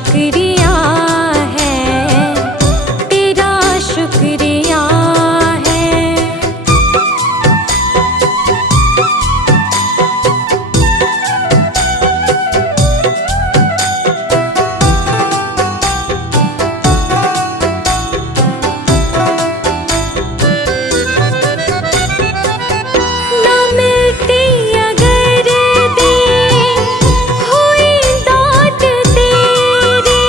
शुक्रिया है, तेरा शुक्रिया है। ना मिलती अगर दी हुई दात तेरी,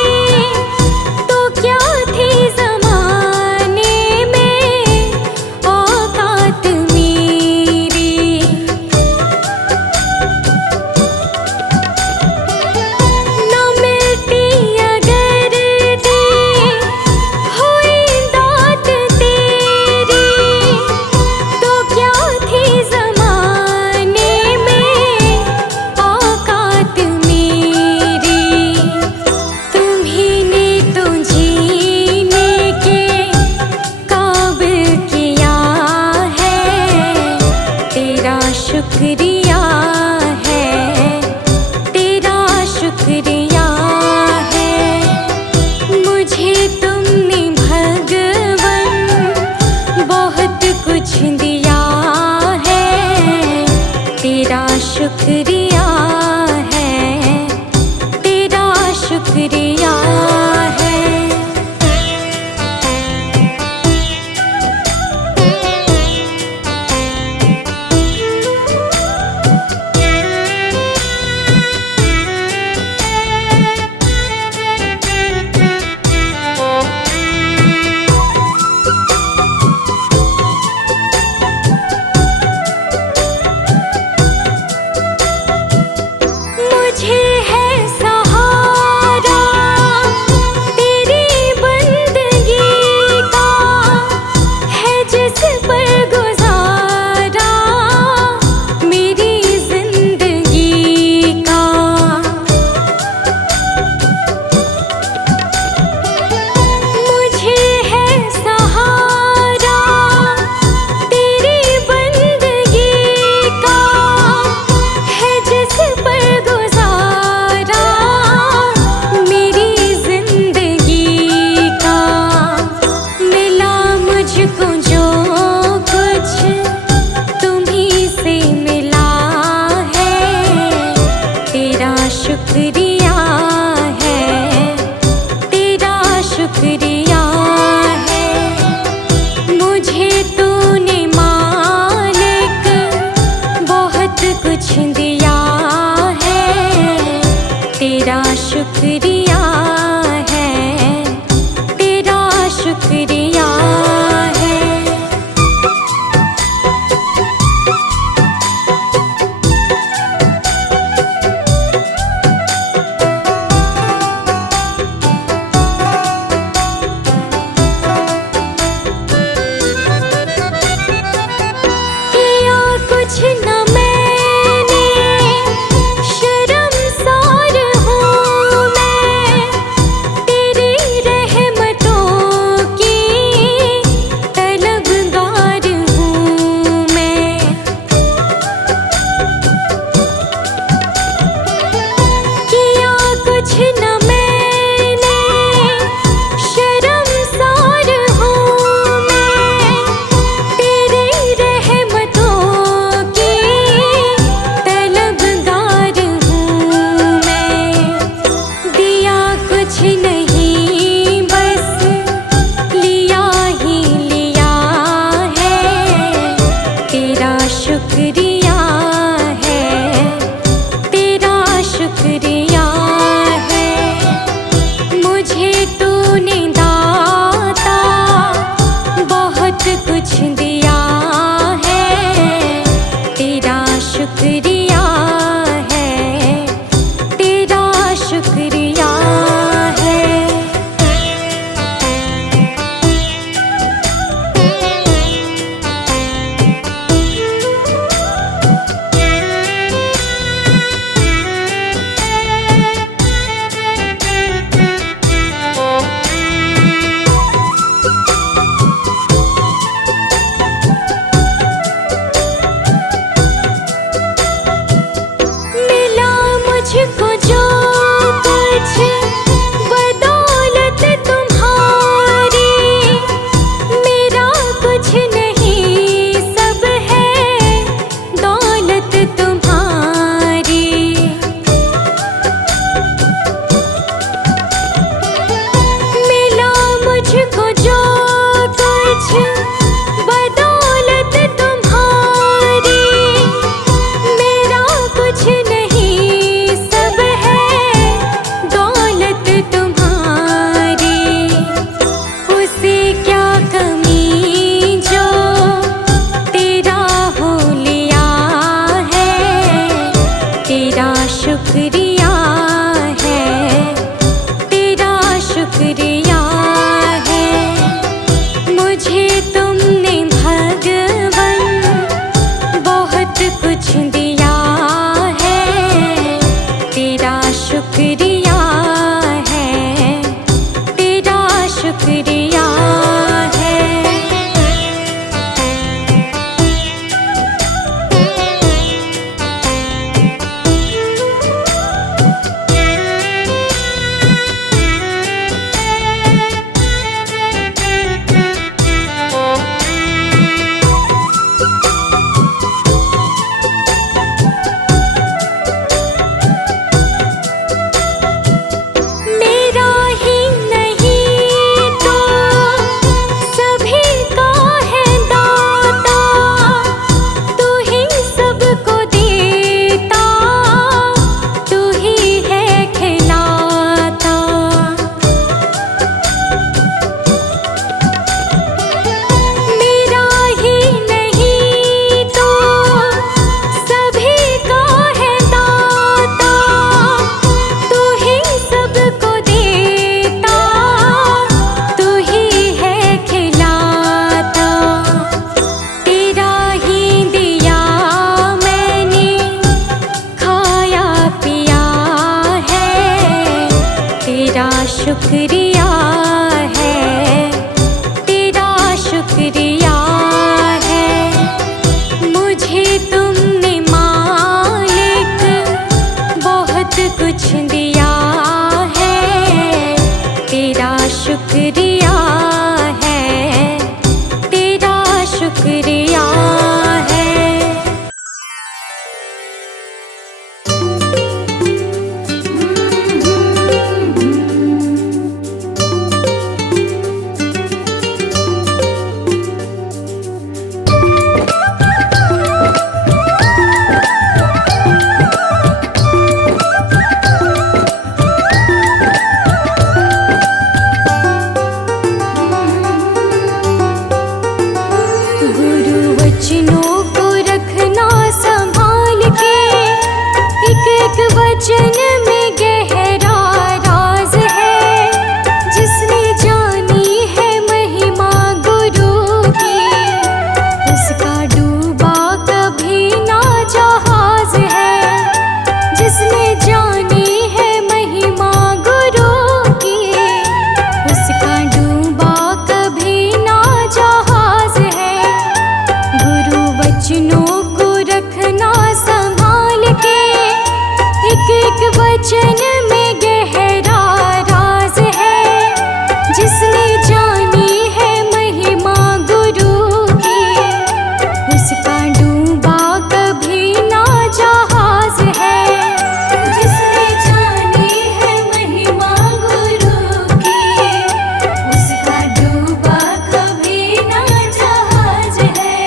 तो क्या थी ज़माने में औकात मेरी। ना मिलती अगर दी हुई दात तेरी, तो क्या थी ज़माने में औकात मेरी। तुम्ही ने तो जीने के काबिल किया है, तेरा शुक्रिया है, तेरा शुक्रिया है। मुझे तुमने भगवन बहुत कुछ दिया है, तेरा शुक्रिया है, तेरा शुक्रिया है। मुझे है सहारा तेरी बंदगी का, है जिस पर गुजारा मेरी जिंदगी का। मुझे है सहारा तेरी बंदगी का, है जिस पर गुजारा मेरी जिंदगी का। मिला मुझको जो कुछ तुम्ही से मिला है, तेरा शुक्रिया है, तेरा शुक्रिया है। मुझे तूने मालिक बहुत कुछ दिया है, तेरा शुक्रिया है, तेरा शुक्रिया है। किया कुछ न मैंने, शर्मसार हूँ मैं, शुक्रिया है, तेरा शुक्रिया है। मेरा ही नहीं तो सभी का है दाता, तू ही सबको देता, तू ही है खिलाता। मेरा ही नहीं तो सभी का है दाता, तू ही सबको देता, तू ही है खिलाता। तेरा ही दिया मैंने खाया पिया है, तेरा शुक्रिया है, तेरा शुक्रिया है। मुझे तुमने मालिक बहुत कुछ दिया है, तेरा शुक्रिया है, तेरा शुक्रिया है। गुरु वचनों को रखना संभाल के, एक एक वचन में गहरा राज है। जिसने जानी है महिमा गुरु की, उसका डूबा कभी ना जहाज है। जिसने जानी है महिमा गुरु की, उसका डूबा कभी ना जहाज है। गुरु वचनों को रखना संभाल के, एक एक वचन में गहरा राज है। जिसने जानी है महिमा गुरु की, उसका डूबा कभी ना जहाज है। जिसने जानी है महिमा गुरु की, उसका डूबा कभी ना जहाज है।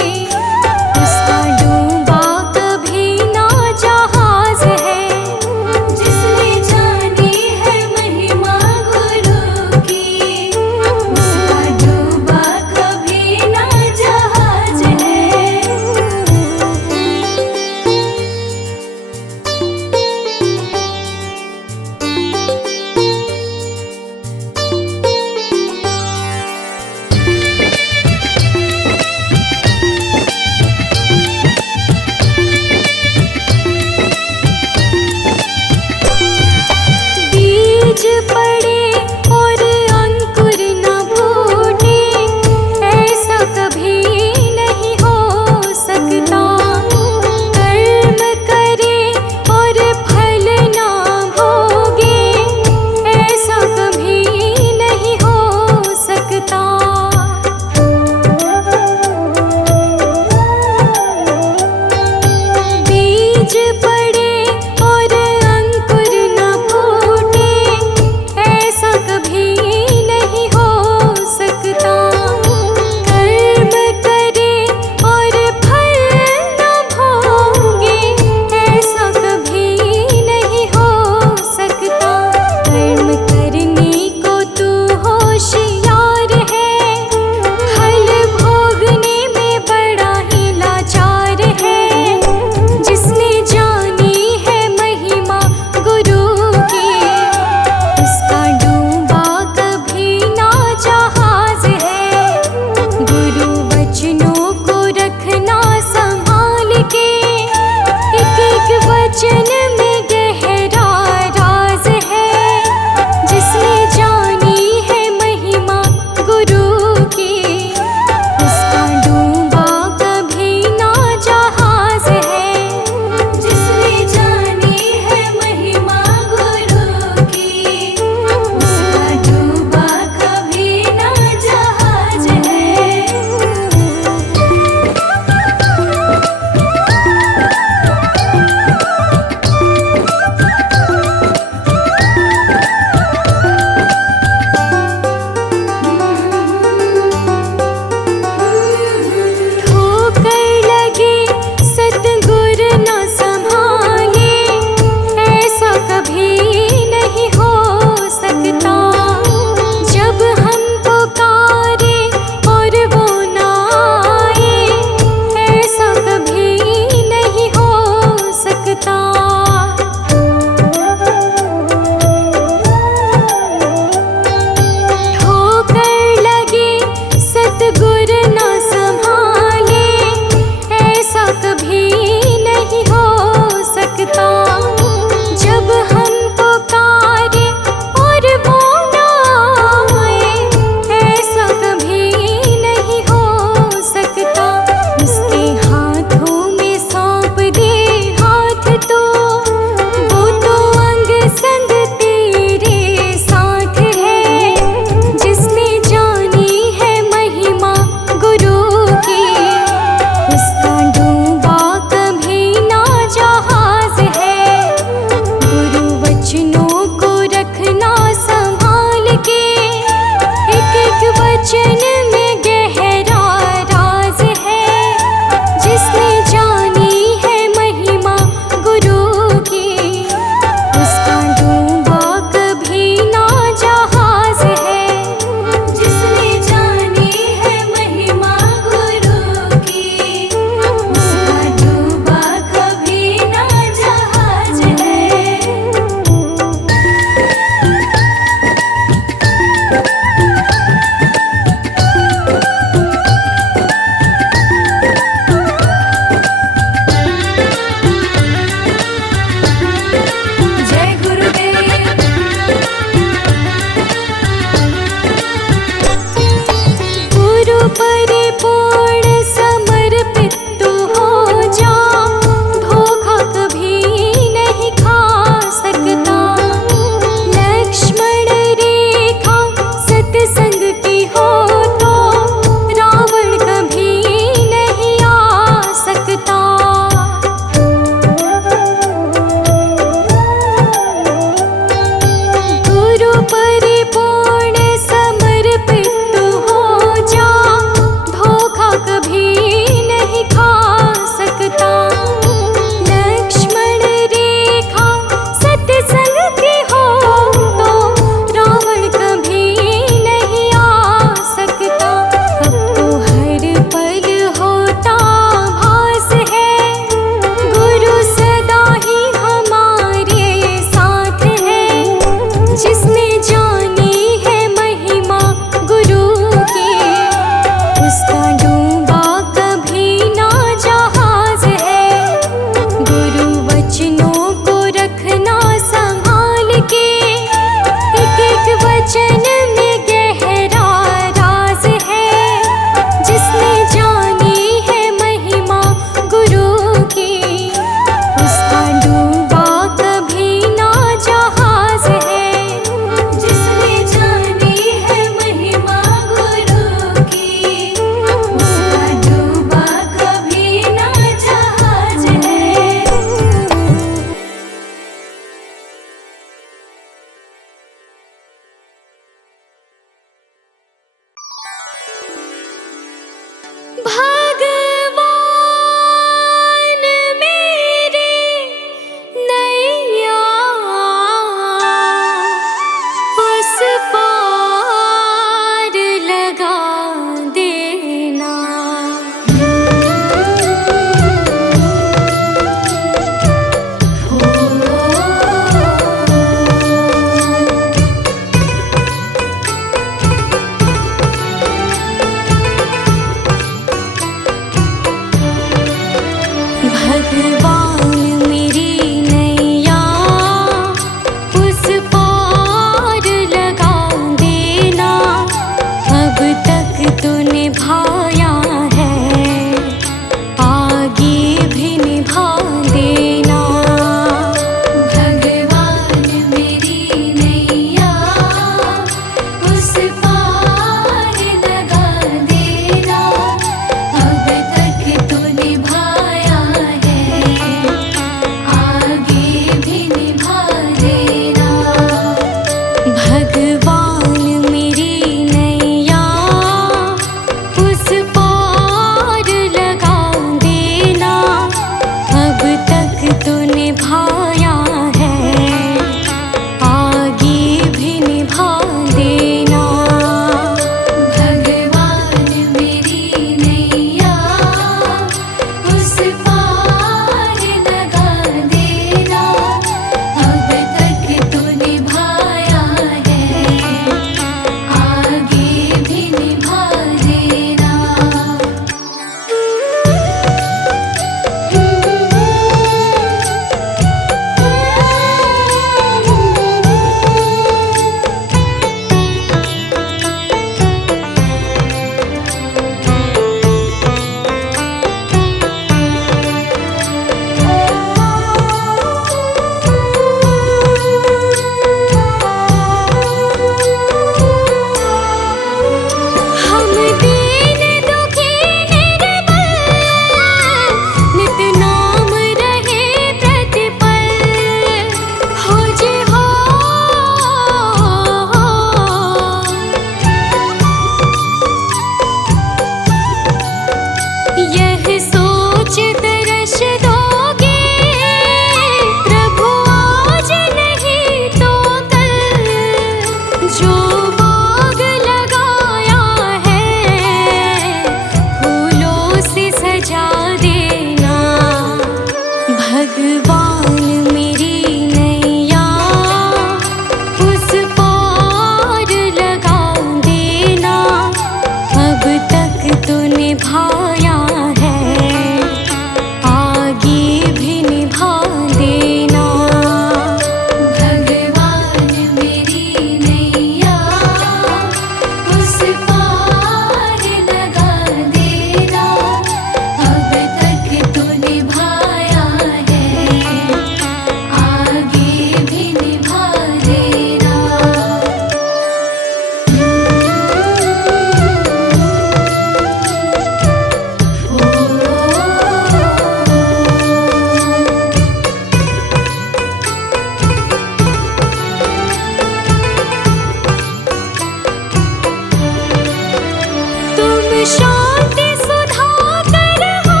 शांति सुधाकर हो,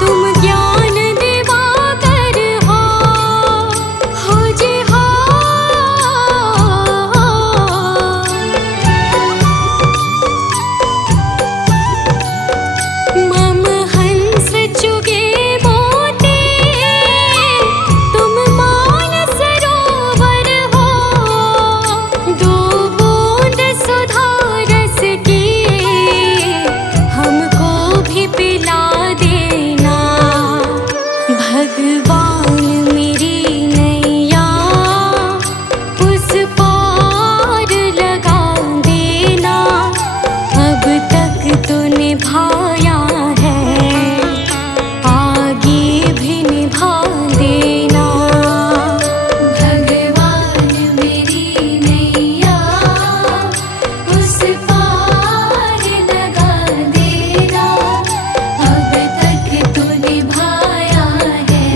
तुम ज्ञान दिवाकर हो जी हो। मम हंस चुगे मोती, तुम मानस सरोवर हो। दो बूंद सुधा रस की हमको भी पिला देना। भगवान मेरी नैया उस पार लगा देना। अब तक तो निभाया है, आगे भी निभा देना। भगवान मेरी नैया उस पार लगा देना। अब तक तो निभाया है,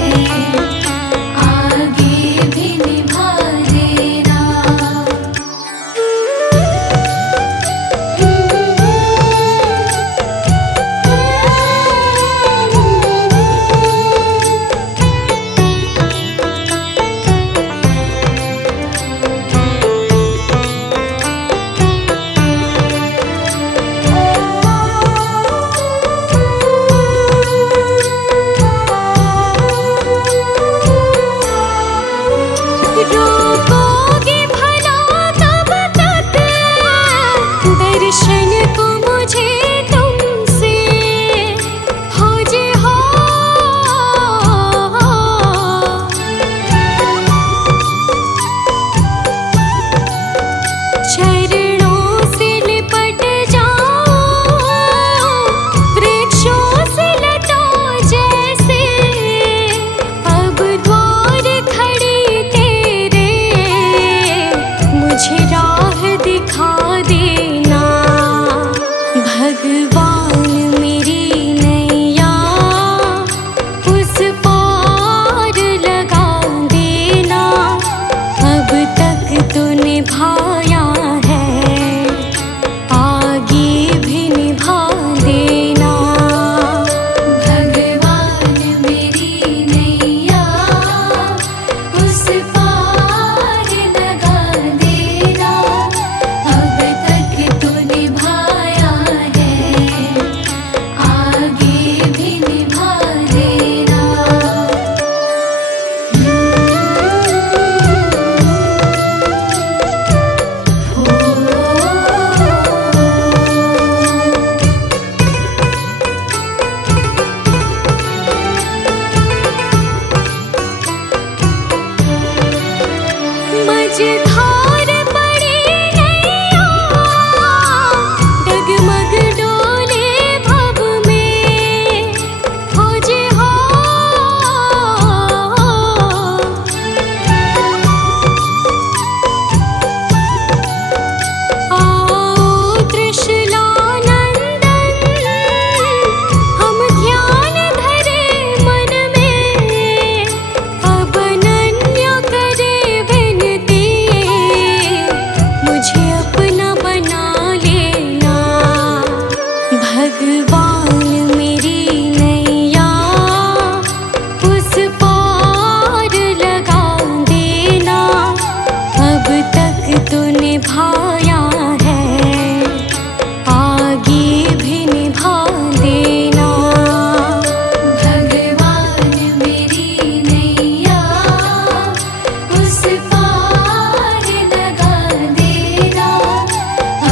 आगे भी निभा देना। रोकोगे भला कब तक दर्शन को मुझे तुमसे, हो जी हो। चरणों से लिपट जाओ, वृक्षों से लटो जैसे। अब द्वार खड़ी तेरे, मुझे राह दिखा देना। भगवान मेरी नैया उस पार लगा देना। अब तक तो निभाया है, आगे भी निभा देना। भगवान मेरी नैया उस पार लगा देना। अब तक तो निभाया है, आगे भी निभा देना। मझधार पड़ी नैया, डगमग डोले भव में, हो जी हो। आओ त्रिशूलानंदन, हम ध्यान धरे मन में। अब अनन्य करे विनती, मुझे अपना बना लेना। भगवान मेरी नैया उस पार लगा देना। अब तक तो निभाया है, आगे भी निभा देना। भगवान मेरी नैया उस पार लगा देना।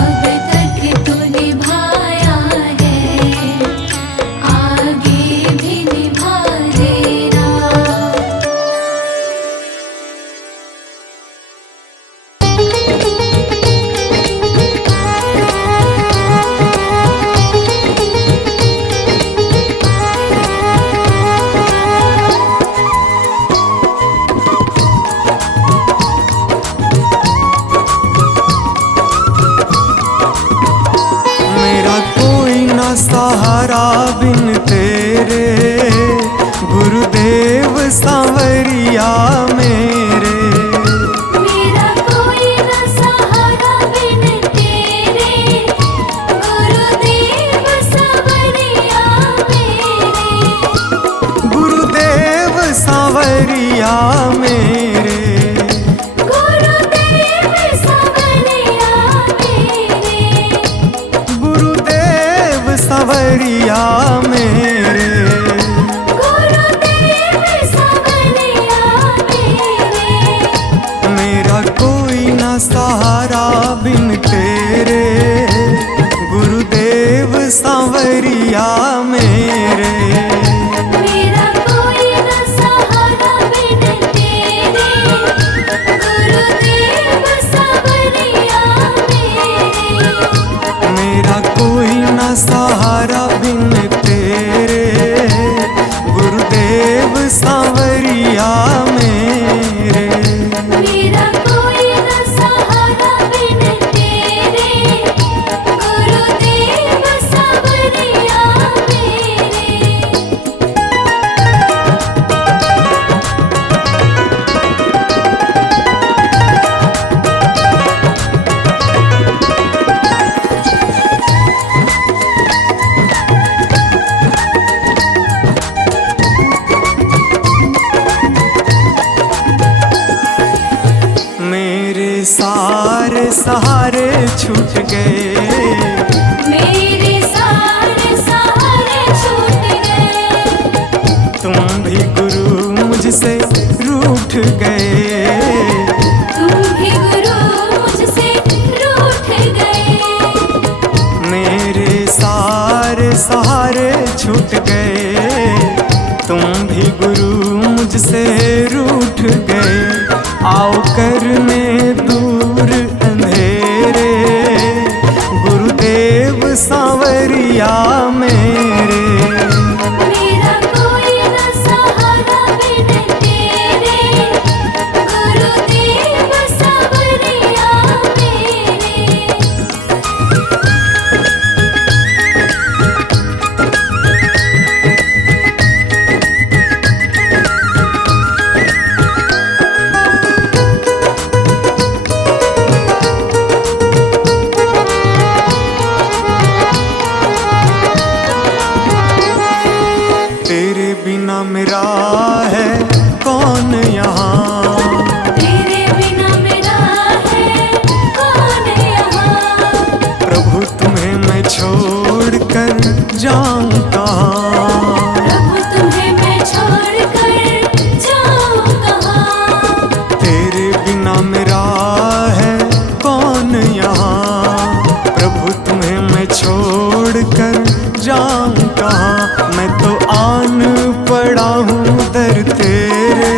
अब तक तो निभाया है, आगे भी निभा देना। सांवरिया मेरे। मेरा कोई न सहारा बिन तेरे, गुरुदेव सांवरिया मेरे। मेरा कोई न सहारा बिन तेरे, गुरुदेव सांवरिया मेरे। मेरा कोई न सहारा बिन तेरे, गुरुदेव सांवरिया मेरे। मेरे सारे सहारे छूट गए, मेरे सारे सहारे छूट गए। तुम भी गुरु मुझसे रूठ गए। तुम भी गुरु मुझसे रूठ गए। मेरे सारे सहारे छूट गए, तुम भी गुरु मुझसे रूठ गए। आओ करने दूर अंधेरे, गुरुदेव सांवरिया मेरे। मेरा कोई न सहारा बिन तेरे, गुरुदेव सांवरिया मेरे। तेरे बिना मेरा है कौन यहाँ, तेरे बिना मेरा है कौन यहाँ। प्रभु तुम्हें मैं छोड़ कर जाऊँ कहाँ। प्रभु तुम्हें मैं छोड़ कर जाऊँ कहाँ। तेरे बिना मेरा है कौन यहाँ, प्रभु तुम्हें मैं छोड़ कर जाऊँ कहाँ। मैं तो आन पड़ा हूँ दर तेरे,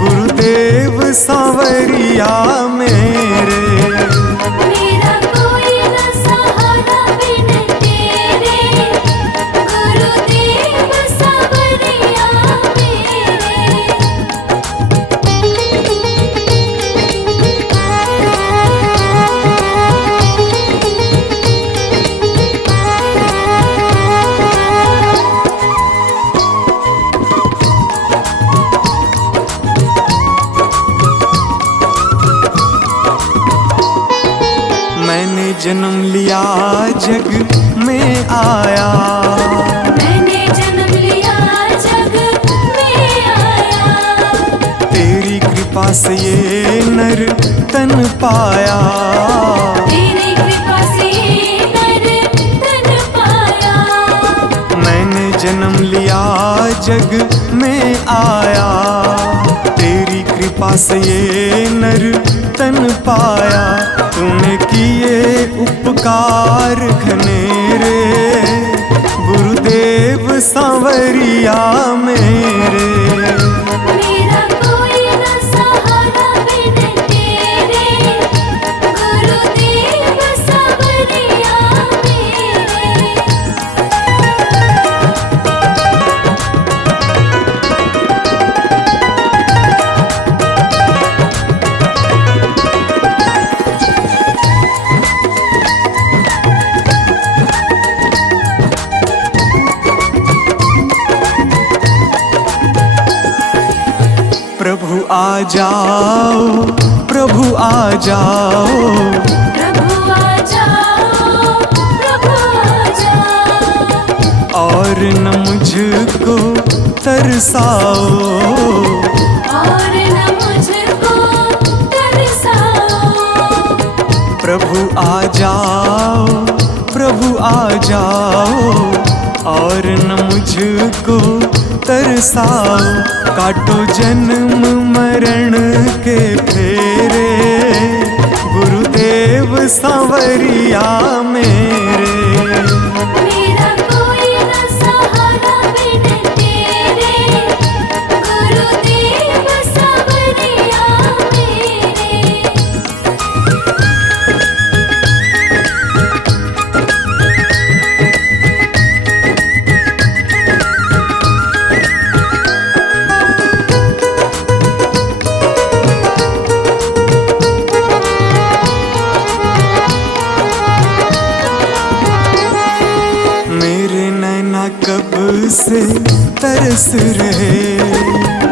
गुरुदेव सांवरिया मेरे। मेरा कोई न सहारा बिन तेरे, गुरुदेव सांवरिया मेरे। मैंने जन्म लिया जग में आया, मैंने जन्म लिया जग में आया। तेरी कृपा से ये नर तन पाया। तेरी कृपा से नर तन पाया। मैंने जन्म लिया जग में आया, तेरी कृपा से ये नर तन पाया। तूने किए उपकार घनेरे, गुरुदेव सांवरिया मेरे। मेरा कोई न सहारा बिन तेरे, गुरुदेव सांवरिया मेरे। प्रभु आ जाओ, प्रभु आ जाओ, प्रभु आ जाओ, प्रभु आ जाओ। और न मुझको तरसाओ, और न मुझको तरसाओ। प्रभु आ जाओ, प्रभु आ जाओ, और न मुझको तरसाओ। काटो जन्म मरण के फेरे, गुरुदेव सांवरिया मेरे। से तरस रहे,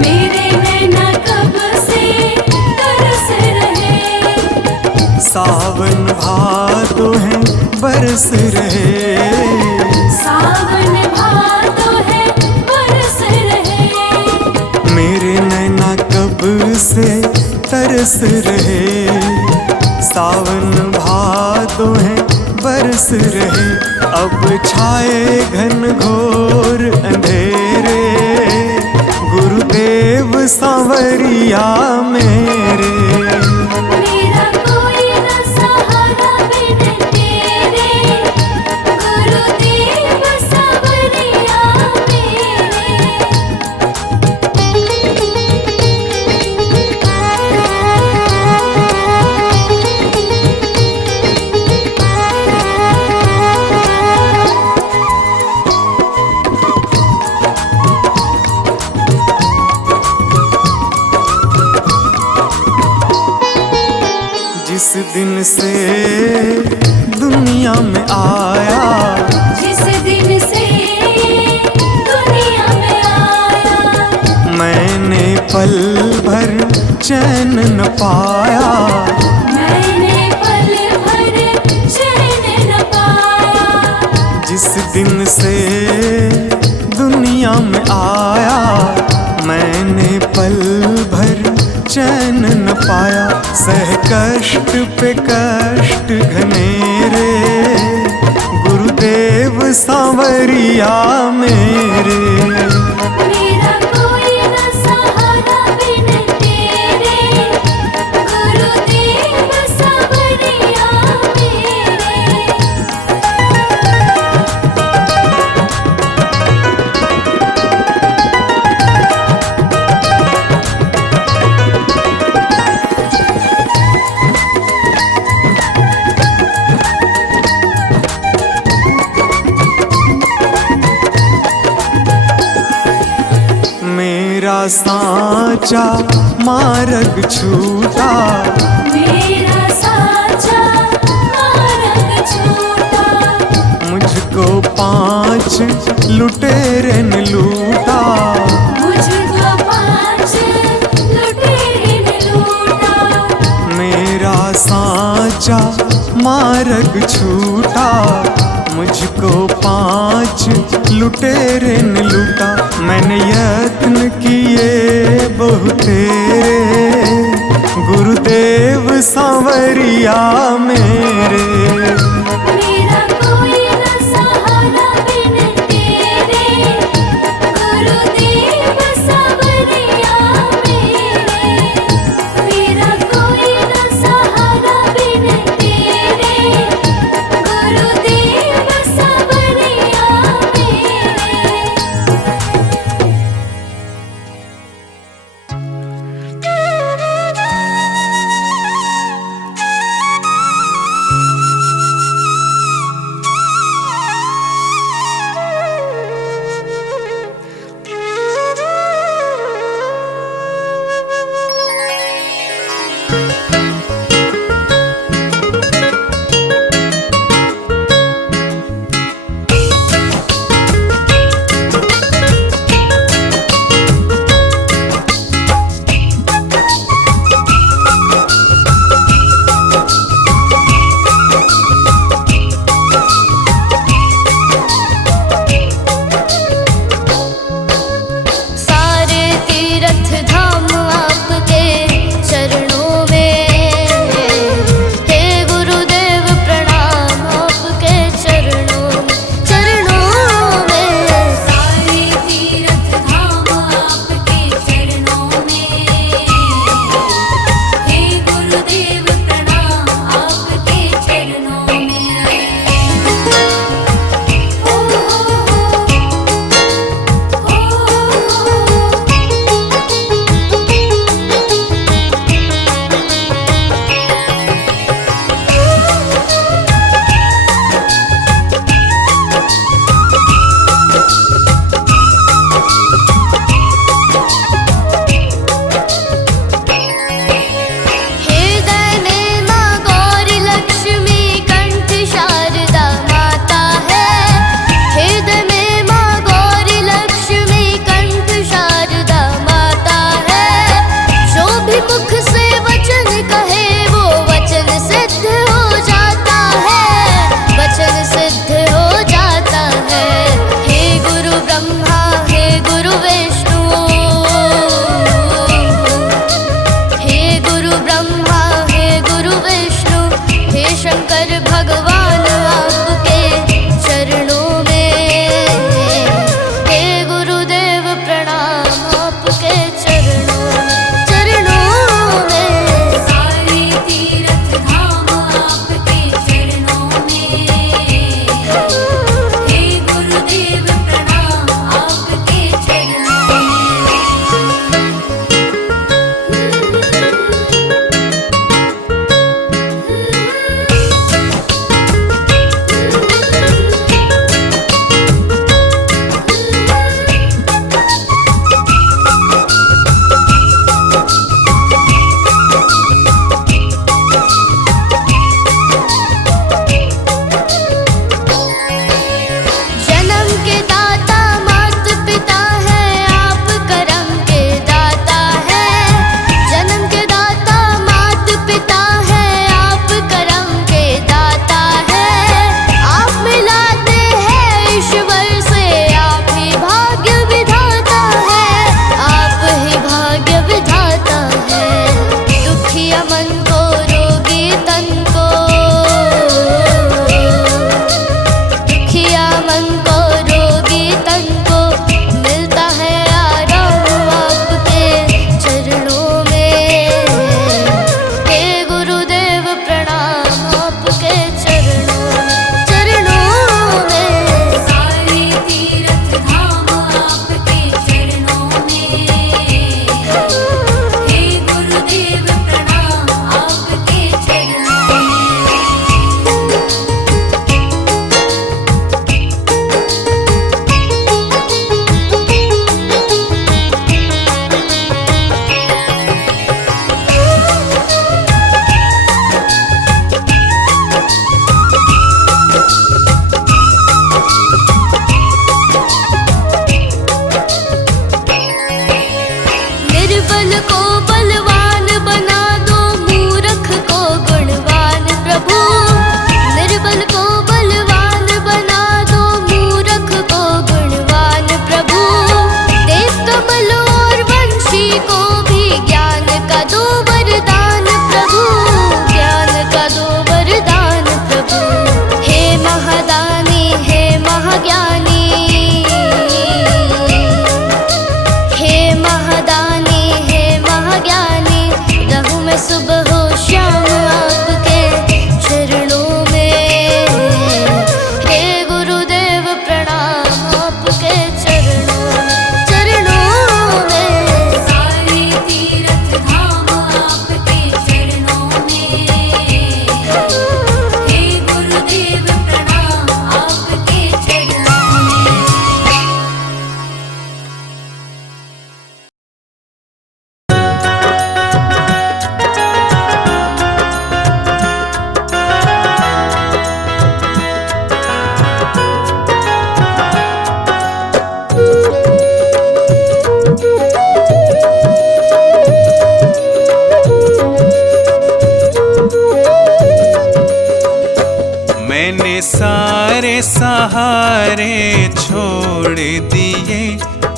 मेरे नैना कब से तरस रहे। सावन भादो है बरस रहे, सावन भादो है बरस रहे। मेरे नैना कब से तरस रहे, सावन भादो है बरस रहे। अब छाए घन घोर अंधेरे, गुरुदेव सांवरिया मेरे। मेरा कोई न सहारा बिन तेरे, गुरुदेव सांवरिया जिस दिन से दुनिया में आया, जिस दिन से दुनिया में आया, मैंने पल भर चैन न पाया, मैंने पल भर चैन न पाया। जिस दिन से दुनिया में आया, मैंने पल भर चैन न पाया। सह कष्ट पे कष्ट घनेरे, गुरुदेव सांवरिया मेरे। मेरा कोई न सहारा बिन तेरे, गुरुदेव सांवरिया मेरे। मेरा साचा मार्ग छूटा, मेरा साचा मार्ग छूटा, मुझको 5 लुटेरे ने लूटा, मुझको 5 लुटेरे ने लूटा। मेरा साचा मार्ग छूटा, मुझको 5 लुटेरे ने लूटा। मैंने यत्न किए बहुतेरे, गुरुदेव सांवरिया मेरे। मेरा कोई न सहारा बिन तेरे, गुरुदेव सांवरिया मेरे। मेरा कोई न सहारा बिन तेरे, गुरुदेव सांवरिया मेरे। शंकर भगवान आपके चरणों में, हे गुरुदेव प्रणाम आपके चरणों में। सारे तीर्थ धाम आपके चरणों में, हे गुरुदेव प्रणाम आपके चरणों में। जन्म के दाता माता पिता है, आप करम के दाता है। जन्म के दाता माता पिता है, आप करम के दाता है। आप मिलाते हैं ईश्वर से, आप ही भाग्य विधाता है, आप ही भाग्य विधाता है। दुखिया मन को रोगी तन को, दुखिया मन को रोगी तन को मिलता है आराम आपके चरणों में, हे गुरुदेव प्रणाम आपके चरणों में। सारे तीर्थ धाम आपके चरणों में, हे गुरुदेव प्रणाम आपके चरणों में। निर्बल को बलवान बना दो, मूर्ख को गुणवान प्रभु। निर्बल को बलवान बना दो, मूर्ख को गुणवान प्रभु। देव कमल और वंशी को भी ज्ञान का दो वरदान प्रभु, ज्ञान का दो वरदान प्रभु। हे महादानी हे महाज्ञानी, हे महादानी हे महाज्ञानी, रहूं मैं सुबह हो शाम आपके चरणों में, हे गुरुदेव प्रणाम आपके चरणों में। सारे तीर्थ धाम आपके चरणों में, हे गुरुदेव प्रणाम आपके चरणों में। मैंने सारे सहारे छोड़ दिए,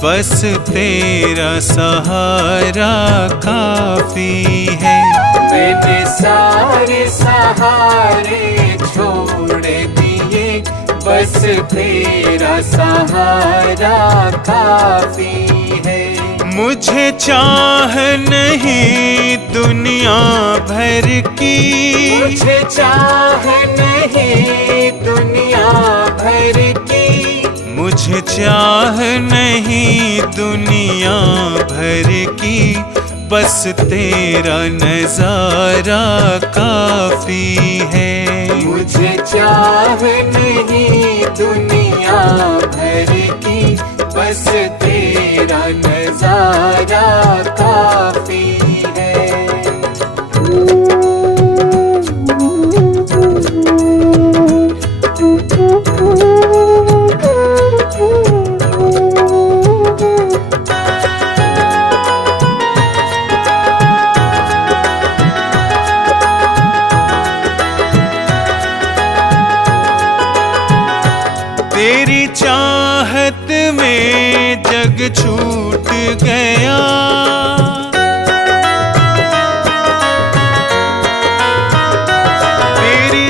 बस तेरा सहारा काफी है। मैंने सारे सहारे छोड़ दिए, बस तेरा सहारा काफी है। मुझे चाह नहीं दुनिया भर की, मुझे चाह नहीं दुनिया भर की, मुझे चाह नहीं दुनिया भर की, बस तेरा नजारा काफी है। मुझे चाह नहीं दुनिया भर की, बस तेरा नजारा काफी है। तेरी चाहत में जग छूट गया, तेरी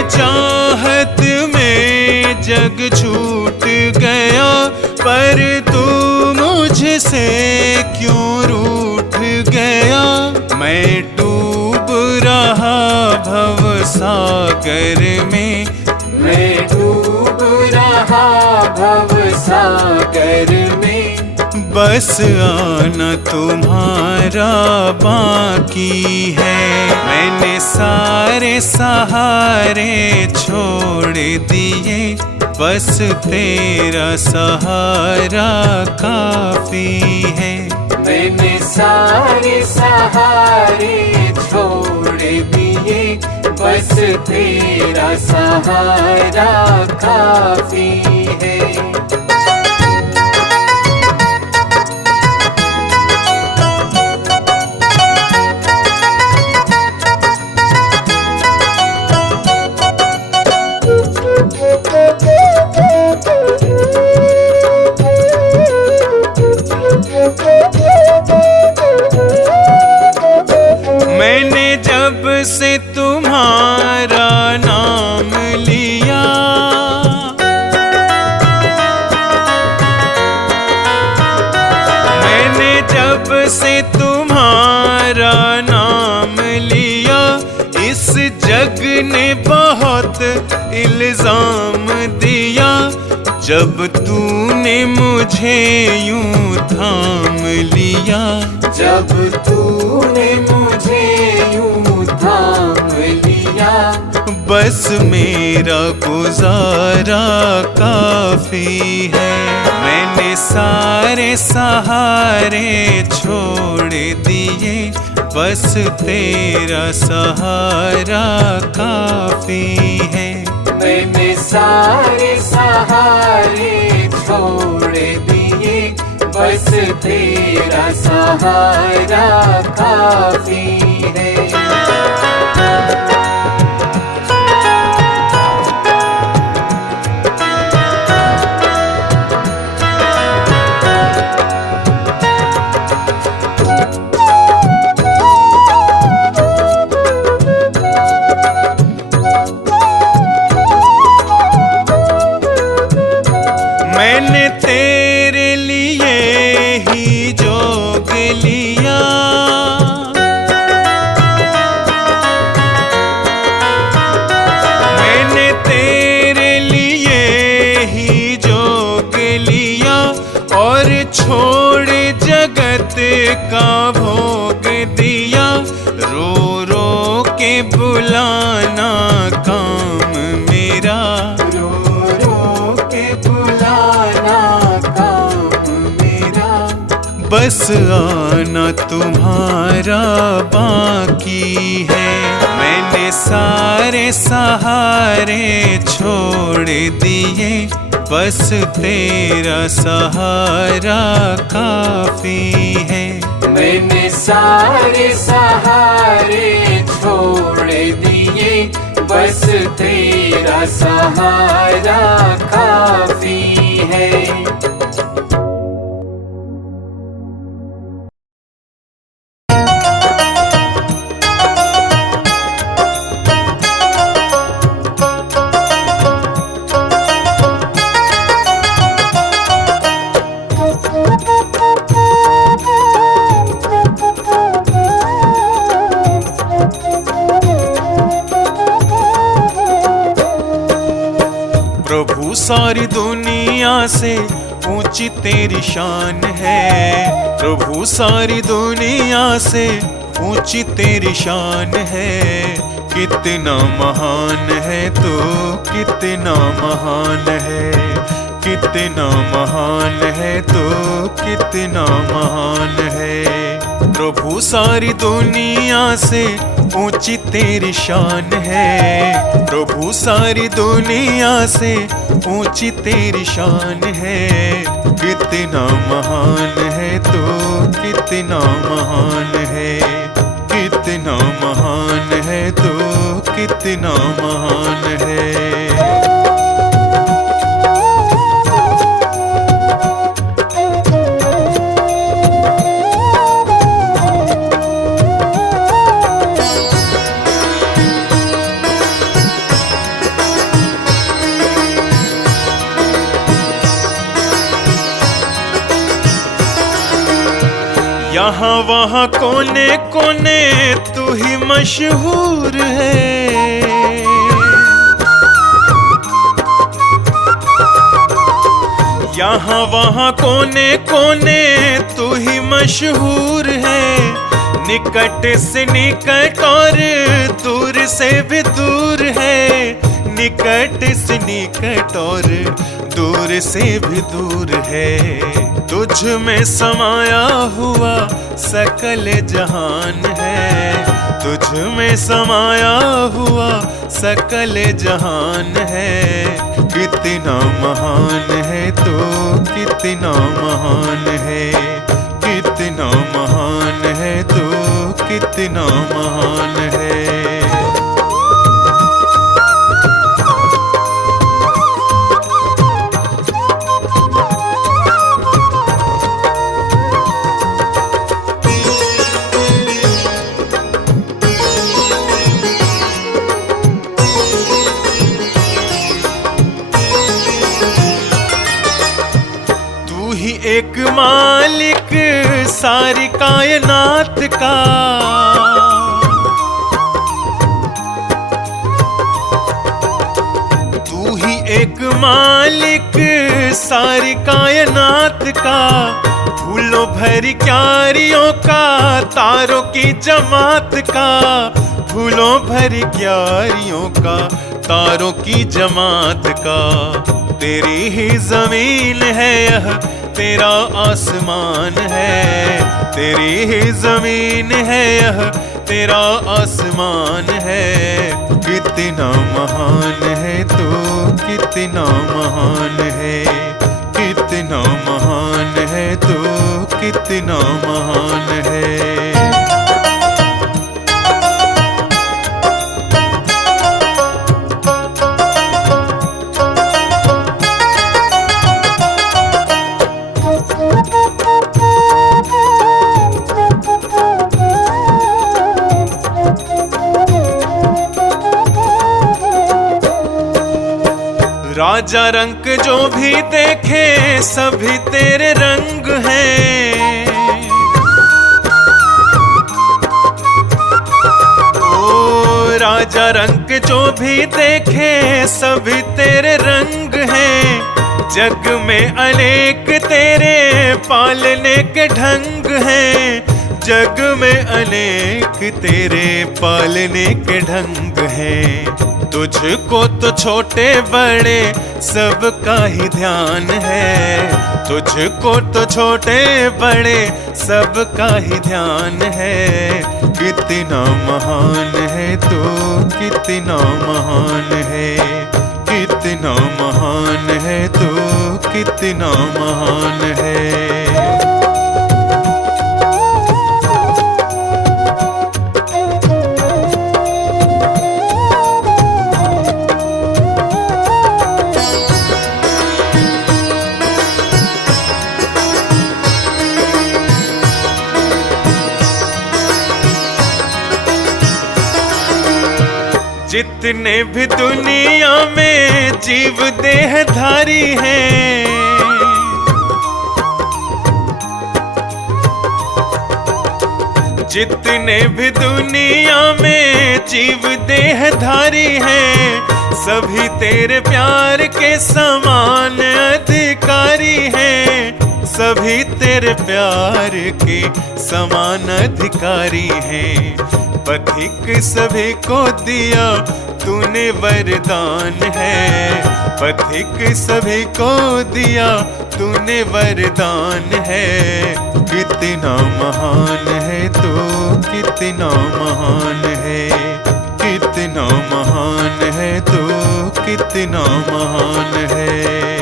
जग छूट गया, पर तू मुझसे क्यों रूठ गया। मैं डूब रहा भव सागर में, मैं डूब रहा भव सागर में। बस आना तुम्हारा बाकी है। मैंने सारे सहारे छोड़ दिए, बस तेरा सहारा काफी है। मैंने सारे सहारे छोड़ दिए, बस तेरा सहारा काफी है। मैंने जब से तुम्हारा नाम लिया, मैंने जब से तुम्हारा नाम लिया, इस जग ने बहुत इल्जाम दिया। जब तूने मुझे यूं थाम लिया, जब तूने मुझे यूं थाम लिया, बस मेरा गुजारा काफी है। मैंने सारे सहारे छोड़ दिए, बस तेरा सहारा काफी है। मैंने सारे सहारे छोड़ दिए, बस तेरा सहारा काफी है। मैंने तेरे लिए ही जोग लिया, मैंने तेरे लिए ही जोग लिया, और छोड़ जगत का भोग दिया। रो रो के बुलाना काम मेरा, रो रो के बुलाना काम मेरा। बस आना तुम्हारा बाकी है। मैंने सारे सहारे छोड़ दिए, बस तेरा सहारा काफी है। मैंने सारे सहारे छोड़ दिए, बस तेरा सहारा काफी है। प्रभु सारी दुनिया से ऊंची तेरी शान है। प्रभु सारी दुनिया से ऊंची तेरी शान है। कितना महान है तो कितना महान है, कितना महान है तो कितना महान है। प्रभु सारी दुनिया से ऊंची तेरी शान है। प्रभु सारी दुनिया से ऊंची तेरी शान है। कितना महान है तो कितना महान है, कितना महान है तो कितना महान है। यहाँ वहाँ कोने कोने तू ही मशहूर है। यहाँ वहाँ कोने कोने तू ही मशहूर है। निकट से निकट और दूर से भी दूर है। निकट से निकट और दूर से भी दूर है। तुझ में समाया हुआ सकल जहान है। तुझ में समाया हुआ सकल जहान है। कितना महान है तो कितना महान है। कितना महान है तो कितना महान है। एक मालिक सारी कायनात का। तू ही एक मालिक सारी कायनात का। फूलों भरी क्यारियों का तारों की जमात का। फूलों भरी क्यारियों का तारों की जमात का। तेरी ही जमीन है यह तेरा आसमान है। तेरी ही जमीन है यह तेरा आसमान है। कितना महान है तो कितना महान है। कितना महान है तो कितना महान है। राजा रंग जो भी देखे सभी तेरे रंग हैं। ओ राजा रंग जो भी देखे सभी तेरे रंग हैं। जग में अनेक तेरे पालने के ढंग हैं। जग में अनेक तेरे पालने के ढंग हैं। तुझको तो छोटे बड़े सबका ही ध्यान है। तुझको तो छोटे बड़े सबका ही ध्यान है। कितना महान है तो कितना महान है। कितना महान है तो कितना महान है। जितने भी दुनिया में जीव देहधारी हैं। जितने भी दुनिया में जीव देहधारी हैं। सभी तेरे प्यार के समान अधिकारी हैं। सभी तेरे प्यार के समान अधिकारी हैं। पथिक सभी को दिया तूने वरदान है। पथिक सभी को दिया तूने वरदान है। कितना महान है तो कितना महान है। कितना महान है तो कितना महान है।